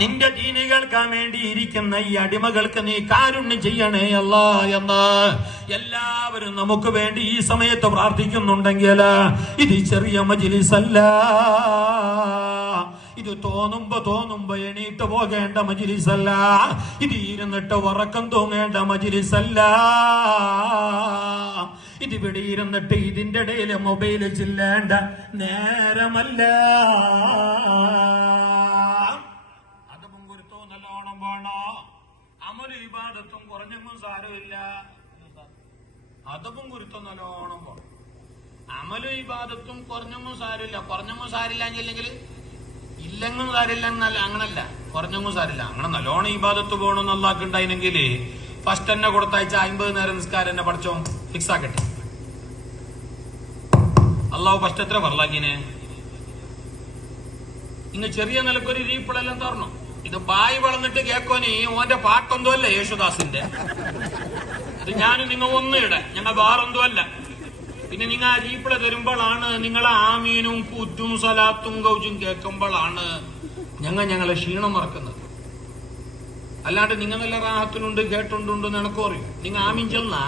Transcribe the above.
നിന്റെ ദീന് കേൾക്കാൻ വേണ്ടി ഇരിക്കുന്ന ഈ അടിമകൾക്ക് നീ കാരുണ്യം ചെയ്യണേ അല്ലാ എന്ന് എല്ലാവരും നമുക്ക് വേണ്ടി ഈ സമയത്ത് പ്രാർത്ഥിക്കുന്നുണ്ടെങ്കിൽ ഇത് ചെറിയ മജ്‌ലിസല്ല, ഇത് തോന്നുമ്പോ എണീറ്റ് പോകേണ്ട മജ്‌ലിസല്ല, ഇത് ഇരുന്നിട്ട് ഉറക്കം തൂങ്ങേണ്ട മജ്‌ലിസല്ല, ഇത് ഇവിടെ ഇരുന്നിട്ട് ഇതിന്റെ ഇടയിൽ മൊബൈൽ ചില്ലേണ്ട നേരമല്ല. അതും ഗുരുത്വം നല്ലോണം വേണോ? അമലും ഇബാദത്തും കുറഞ്ഞെങ്കും സാരമില്ല. അതും ഗുരുത്വം നല്ലോണം വേണം. അമലും ഇബാദത്തും കുറഞ്ഞെങ്കും സാരമില്ല. കുറഞ്ഞെങ്കും സാരില്ല എങ്കിൽ ഇല്ലെങ്കും സാരില്ല എന്നല്ല, അങ്ങനല്ല. കുറഞ്ഞെങ്കും സാരില്ല. അങ്ങനെ നല്ലോണം ഇബാദത്ത് പോകണമെന്ന് അല്ലാഹുണ്ടായിനെങ്കിൽ ഫസ്റ്റ് തന്നെ കൊടുത്തയച്ച 50 നേരം നിസ്കാരം എന്നെ പഠിച്ചോ ഫിക്സ് ആക്കട്ടെ. അള്ളാഹു ഫസ്റ്റ് എത്ര പറലാക്കിനെ ഇങ്ങ് ചെറിയ നിലക്കൊരു രീപ്പളെല്ലാം തരണം. ഇത് ബായി വളർന്നിട്ട് കേക്കോനി ഓന്റെ പാട്ടൊന്നും അല്ല യേശുദാസിന്റെ. ഇത് ഞാനും നിങ്ങൾ ഒന്നിടെ, ഞങ്ങൾ വേറൊന്നും അല്ല. പിന്നെ നിങ്ങൾ ആ രീപ്പിള തരുമ്പോഴാണ് നിങ്ങളെ ആമീനും കൂറ്റും സലാത്തും കൗച്ചും കേൾക്കുമ്പോഴാണ് ഞങ്ങളെ ക്ഷീണം മറക്കുന്നത്. അല്ലാണ്ട് നിങ്ങൾ നല്ല റാഹത്തിനുണ്ട് കേട്ടുണ്ടുണ്ട് നിനക്കും അറിയും. നിങ്ങൾ ആമീൻ ചെന്നാ